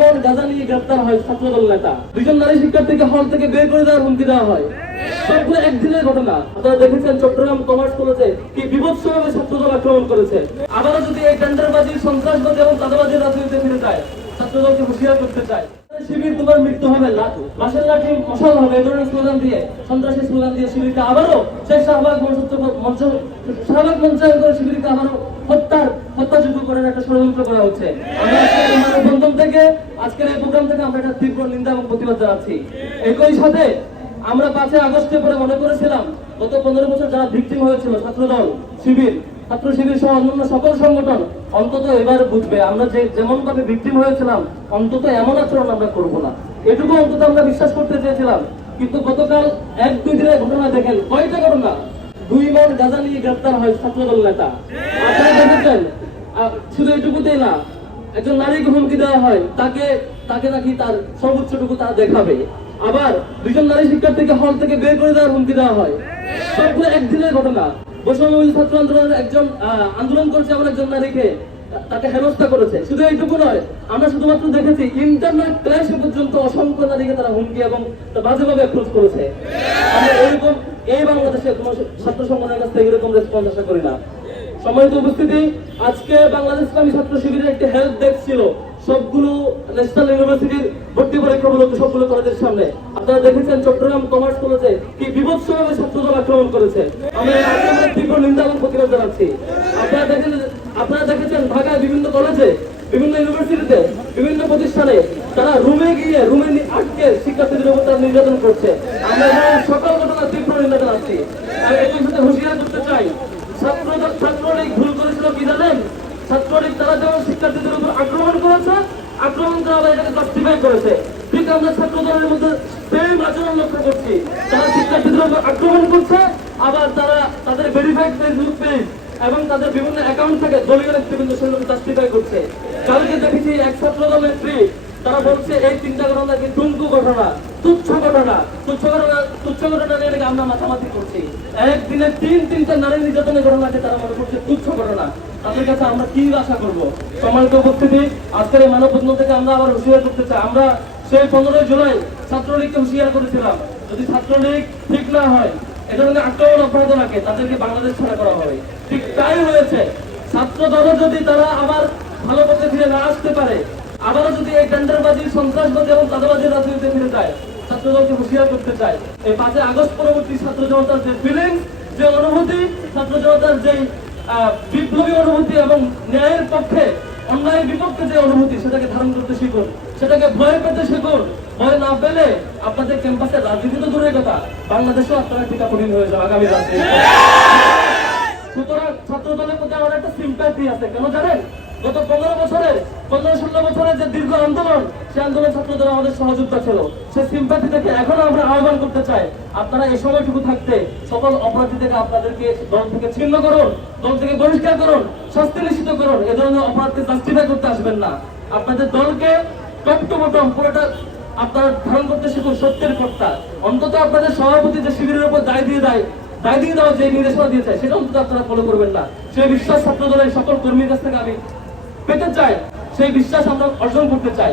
মন গাঁজা নিয়ে গ্রেপ্তার হয় ছাত্রদল নেতা। দুজন নারী শিক্ষার্থীকে হল থেকে বের করে দেওয়ার হুমকি দেওয়া হয়। সবগুলো একদিনের ঘটনা। আপনারা দেখেছেন চট্টগ্রাম কমার্স কলেজে কি বিভৎসভাবে ছাত্রদল আক্রমণ করেছে। আবারও যদি এই এবং রাজনীতিতে ফিরে যায়, ছাত্রদলকে হুঁশিয়ার করতে চায়। শিবির তোমার মৃত্যু হবে মাসের লাঠি মশাল হবে, এই ধরনের স্লোগান দিয়ে, সন্ত্রাসী স্লোগান দিয়ে শিবিরকে আবারও সেই শাহবাগ মঞ্চ শাহবাগ মঞ্চায়ন করে শিবিরকে আবারও হত্যার হত্যাযোগ্য করার একটা ষড়যন্ত্র করা হচ্ছে। আমরা আজকের এই থেকে, আজকের এই প্রোগ্রাম থেকে আমরা একটা তীব্র নিন্দা এবং প্রতিবাদ জানাচ্ছি। একই সাথে আমরা পাঁচই আগস্টে পরে মনে করেছিলাম, গত পনেরো বছর যারা ভিক্টিম হয়েছিল, ছাত্রদল, শিবির, ছাত্র শিবির সহ অন্যান্য সকল সংগঠন, অন্তত এবার বুঝবে, আমরা যে যেমন ভাবে ভিক্টিম হয়েছিলাম, অন্তত এমন আচরণ আমরা করব না। এটুকু অন্তত আমরা বিশ্বাস করতে চেয়েছিলাম। কিন্তু গতকাল এক দুই দিনের ঘটনা দেখেন, কয়টা ঘটনা? দুই মন গাজা নিয়ে গ্রেপ্তার হয় ছাত্রদল নেতা। আপনারা দেখেছেন? শুধু এটুকুতেই না, একজন নারীকে হুমকি দেওয়া হয়, তাকে তাকে নাকি তার সর্বোচ্চটুকু তা দেখাবে। আবার দুজন নারী শিক্ষার্থীকে হল থেকে বের করে দেওয়ার হুমকি দেওয়া হয়। সবগুলো একদিনের ঘটনা। ছাত্র আন্দোলনের একজন আন্দোলন করছে এমন একজন নারীকে তাকে হেনস্থা করেছে। শুধু এইটুকু নয়, আমরা শুধুমাত্র দেখেছি ইন্টারনেট ক্লাসে পর্যন্ত অসংখ্য নারীকে তারা হুমকি এবং বাজেভাবে অ্যাপ্রোচ করেছে। আমরা এরকম এই বাংলাদেশে কোনো ছাত্র সংগঠনের কাছ থেকে এরকম রেসপন্স আশা করি না। সম্মানিত উপস্থিতি, আজকে বাংলাদেশ ইসলামী ছাত্র শিবিরের একটি হেল্প ডেস্ক ছিল। সবগুলো ন্যাশনাল ইউনিভার্সিটির ভর্তি পরীক্ষামূলক সবগুলো কলেজের সামনে। আপনারা দেখেছেন চট্টগ্রাম কমার্স কলেজে কি বিভৎসভাবে ছাত্রদল আক্রমণ করেছে। আক্রমণের তীব্র নিন্দা এবং প্রতিবাদ জানাচ্ছি। আপনারা দেখেছেন আপনারা দেখেছেন ঢাকায় বিভিন্ন কলেজে বিভিন্ন ইউনিভার্সিটিতে বিভিন্ন প্রতিষ্ঠানে তারা রুমে গিয়ে রুমে আটকে শিক্ষার্থীদের উপর তারা নির্যাতন করছে। আমরা সকল ঘটনার তীব্র আর একই সাথে হুঁশিয়ার করতে চাই ছাত্র ছাত্রলীগ ভুল করেছিল কি জানেন? ছাত্রলীগ তারা যেমন শিক্ষার্থীদের উপর আক্রমণ করেছে, আক্রমণ করা আবার এটাকে জাস্টিফাই করেছে। ঠিক আমরা ছাত্র দলের মধ্যে সেম আচরণ লক্ষ্য করছি। তারা শিক্ষার্থীদের উপর আক্রমণ করছে, আবার তারা তাদের ভেরিফাইড ফেসবুক পেজ এবং তাদের বিভিন্ন অ্যাকাউন্ট থেকে দলীয় নেতৃবৃন্দ সেগুলো জাস্টিফাই করছে। কালকে দেখেছি এক ছাত্র দলের স্ত্রী তারা বলছে, এই তিনটা ঘটনা নাকি টুঙ্কু ঘটনা, তুচ্ছ ঘটনা? তুচ্ছ ঘটনা তুচ্ছ ঘটনা নিয়ে নাকি আমরা মাথামাতি করছি। একদিনে তিন, তিনটা নারী নির্যাতনের ঘটনাকে তারা মনে করছে তুচ্ছ ঘটনা। তাদের কাছে আমরা কি আশা করব? সম্মানিত উপস্থিতি, আজকের এই মানববন্ধন থেকে আমরা আবার হুঁশিয়ার করতে চাই। আমরা সেই পনেরোই জুলাই ছাত্রলীগকে হুঁশিয়ার করেছিলাম। যদি ছাত্রলীগ ঠিক না হয় এটা আক্রমণ অব্যাহত রাখে, তাদেরকে বাংলাদেশ ছাড়া করা হবে। ঠিক তাই হয়েছে। ছাত্র যদি তারা আবার ভালো পথে ফিরে না আসতে পারে যদি এই টেন্ডারবাজি সন্ত্রাসবাদী এবং রাজনীতিতে ফিরে যায় ছাত্রদলকে হুঁশিয়ার করতে চাই এই আগস্ট পরবর্তী ছাত্র জনতার যে ফিলিংস যে অনুভূতি, ছাত্র জনতার যে বিপ্লবী অনুভূতি এবং ন্যায়ের পক্ষে অন্যায়ের বিপক্ষে যে অনুভূতি, সেটাকে ধারণ করতে শিখুন। সেটাকে ভয় পেতে শিখুন। ভয় না পেলে আপনাদের ক্যাম্পাসে রাজনীতি তো দূরের কথা। বাংলাদেশেও আপনারা টিকা কঠিন হয়ে যাবে আগামী রাজনীতি সুতরাং ছাত্র দলের প্রতি আমার একটা সিম্প্যাথি আছে। কেন জানেন? গত পনেরো বছরের, পনেরো ষোলো বছরের যে দীর্ঘ আন্দোলন সেই আন্দোলন ছাত্রদের আমাদের সহযোগিতা ছিল। সেই সিম্প্যাথি থেকে এখনও আমরা আহ্বান করতে চাই, আপনারা এই সময়টুকু থাকতে সকল অপরাধী থেকে আপনাদেরকে দল থেকে ছিন্ন করুন, দল থেকে বহিষ্কার করুন, শাস্তি নিশ্চিত করুন। এ ধরনের অপরাধকে জাস্টিফাই করতে আসবেন না। আপনাদের দলকে টপ টু বটম পুরোটা আপনারা ধারণ করতে শিখুন সত্যের কর্তা। অন্তত আপনাদের সভাপতি যে শিবিরের উপর দায় দিয়ে দেয়, দায় দিয়ে দেওয়া যে নির্দেশনা দিয়েছে সেটা অন্তত আপনারা ফলো করবেন না। সেই বিশ্বাস ছাত্র দলের সকল কর্মীর কাছ থেকে আমি পেতে চাই। সেই বিশ্বাস আমরা অর্জন করতে চাই।